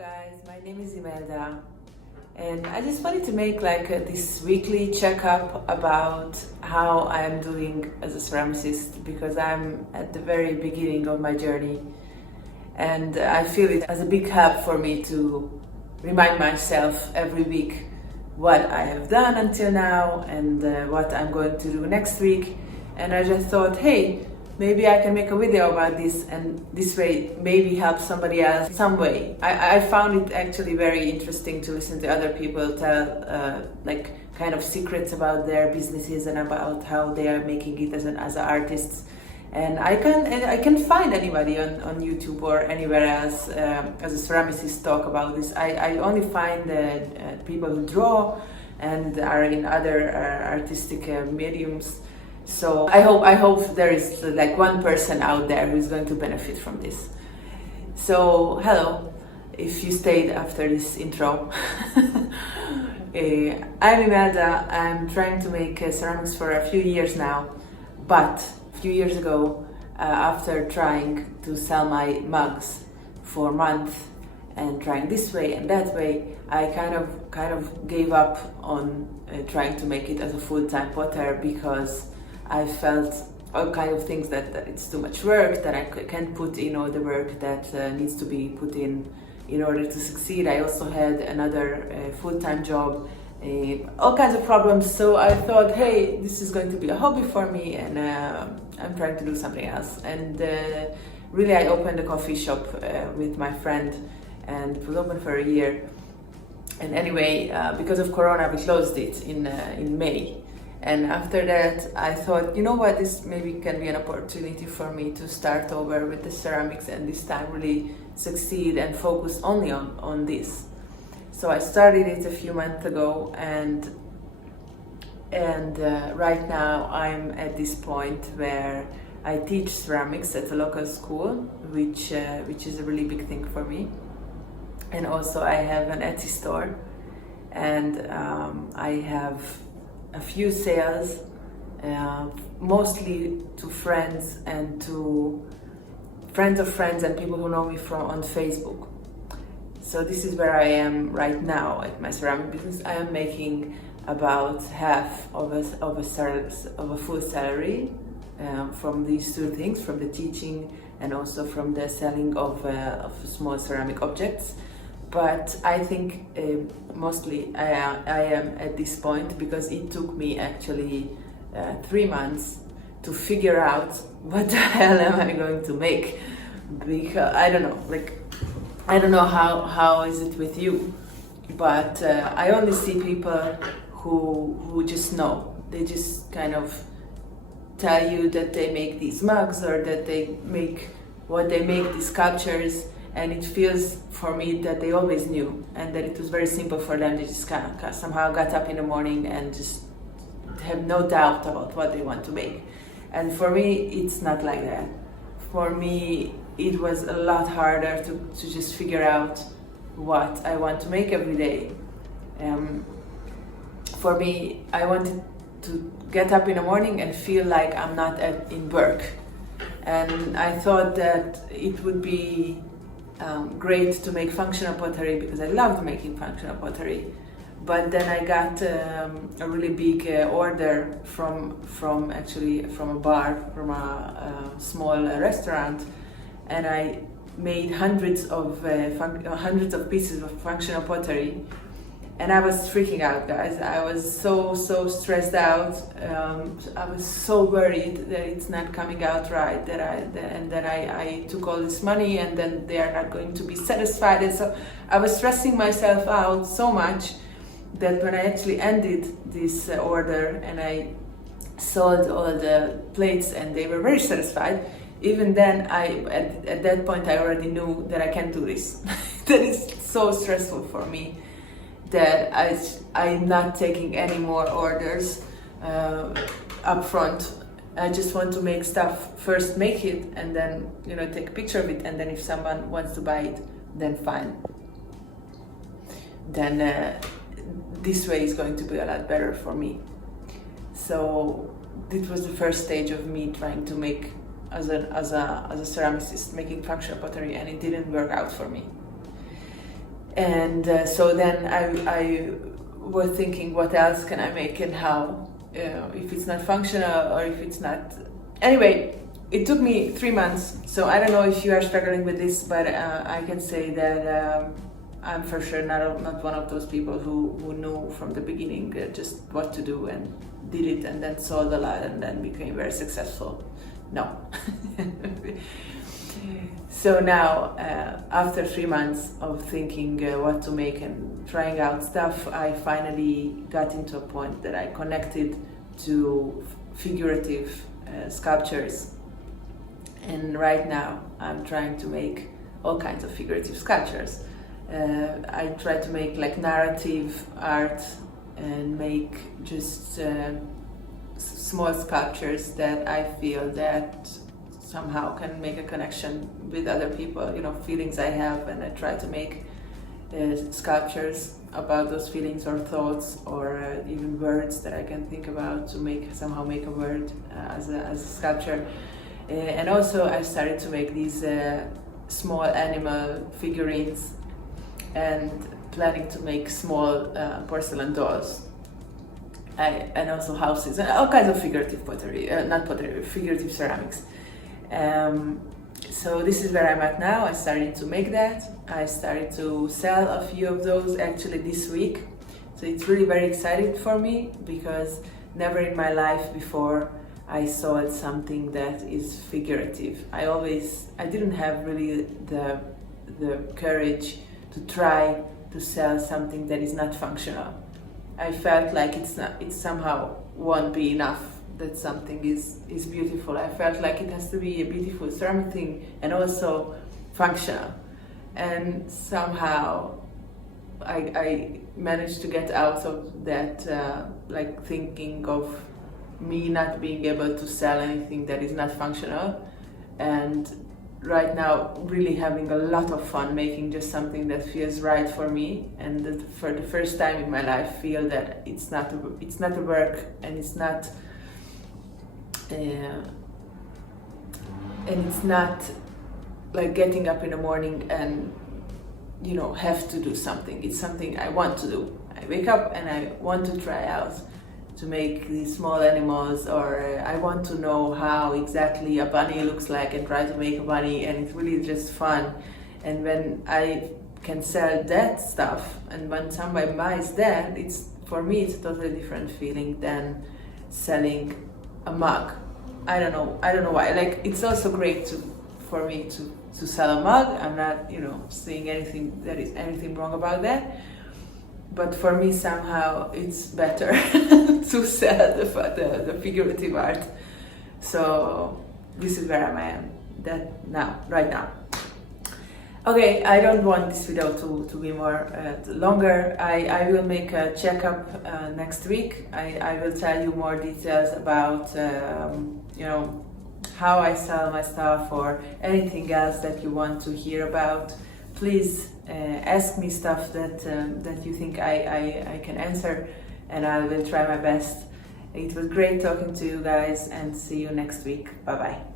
guys, my name is Imelda, and I just wanted to make this weekly checkup about how I am doing as a ceramicist, because I'm at the very beginning of my journey, and I feel it as a big help for me to remind myself every week what I have done until now and what I'm going to do next week. And I just thought, hey, maybe I can make a video about this, and this way maybe help somebody else some way. I found it actually very interesting to listen to other people tell kind of secrets about their businesses and about how they are making it as artists. And I can find anybody on YouTube or anywhere else as a ceramicist talk about this. I only find people who draw and are in other artistic mediums. So I hope there is one person out there who is going to benefit from this. So hello, if you stayed after this intro. I'm Imelda. I'm trying to make ceramics for a few years now, but a few years ago, after trying to sell my mugs for months and trying this way and that way, I kind of gave up on trying to make it as a full-time potter, because I felt all kind of things that it's too much work, that I can't put in all the work that needs to be put in order to succeed. I also had another full-time job, all kinds of problems. So I thought, hey, this is going to be a hobby for me, and I'm trying to do something else. And really, I opened a coffee shop with my friend, and it was open for a year. And anyway, because of Corona, we closed it in May. And after that, I thought, you know what, this maybe can be an opportunity for me to start over with the ceramics, and this time really succeed and focus only on this. So I started it a few months ago, and right now I'm at this point where I teach ceramics at a local school, which is a really big thing for me. And also I have an Etsy store, and I have a few sales, mostly to friends and to friends of friends and people who know me on Facebook. So this is where I am right now at my ceramic business. I am making about half of a full salary from these two things, from the teaching and also from the selling of small ceramic objects. But I think mostly I am at this point because it took me actually 3 months to figure out what the hell am I going to make, because I don't know how is it with you, but I only see people who just know. They just kind of tell you that they make these mugs, or that they make these sculptures. And it feels for me that they always knew, and that it was very simple for them. They just somehow got up in the morning and just have no doubt about what they want to make. And for me, it's not like that. For me, it was a lot harder to just figure out what I want to make every day. For me, I wanted to get up in the morning and feel like I'm not in work. And I thought that it would be great to make functional pottery, because I loved making functional pottery. But then I got a really big order from a bar, from a small restaurant, and I made hundreds of pieces of functional pottery, and I was freaking out, guys. I was so stressed out. I was so worried that it's not coming out right, that I took all this money and then they are not going to be satisfied. And so I was stressing myself out so much that when I actually ended this order and I sold all the plates and they were very satisfied, even then at that point I already knew that I can't do this. That is so stressful for me, that I'm not taking any more orders up front. I just want to make stuff, first make it, and then take a picture of it, and then if someone wants to buy it, then fine. Then this way is going to be a lot better for me. So this was the first stage of me trying to make as a ceramicist, making functional pottery, and it didn't work out for me. And so then I was thinking, what else can I make and how, if it's not functional or if it's not. Anyway, it took me 3 months, so I don't know if you are struggling with this, but I can say that I'm for sure not one of those people who knew from the beginning just what to do and did it and then sold a lot and then became very successful. No. So now, after 3 months of thinking what to make and trying out stuff, I finally got into a point that I connected to figurative sculptures. And right now, I'm trying to make all kinds of figurative sculptures. I try to make like narrative art and make just small sculptures that I feel that somehow can make a connection with other people, you know, feelings I have, and I try to make sculptures about those feelings or thoughts or even words that I can think about to somehow make a word as a sculpture. And also I started to make these small animal figurines and planning to make small porcelain dolls. And also houses and all kinds of figurative pottery, not pottery, figurative ceramics. So this is where I'm at now. I started to make that. I started to sell a few of those actually this week. So it's really very exciting for me because never in my life before I sold something that is figurative. I didn't have really the courage to try to sell something that is not functional. I felt like it somehow won't be enough that something is beautiful. I felt like it has to be a beautiful ceramic thing and also functional. And somehow I managed to get out of that like thinking of me not being able to sell anything that is not functional, and right now really having a lot of fun making just something that feels right for me, and for the first time in my life feel that it's not a work, and it's not like getting up in the morning and have to do something. It's something I want to do. I wake up and I want to try out to make these small animals, or I want to know how exactly a bunny looks like and try to make a bunny, and it's really just fun. And when I can sell that stuff and when somebody buys that, for me it's a totally different feeling than selling a mug. I don't know why. Like, it's also great for me to sell a mug. I'm not saying anything wrong about that. But for me, somehow, it's better to sell the figurative art. So this is where I am right now. Okay, I don't want this video to be more longer. I will make a checkup next week. I will tell you more details about how I sell my stuff or anything else that you want to hear about. Please ask me stuff that you think I can answer, and I will try my best. It was great talking to you guys, and see you next week. Bye bye.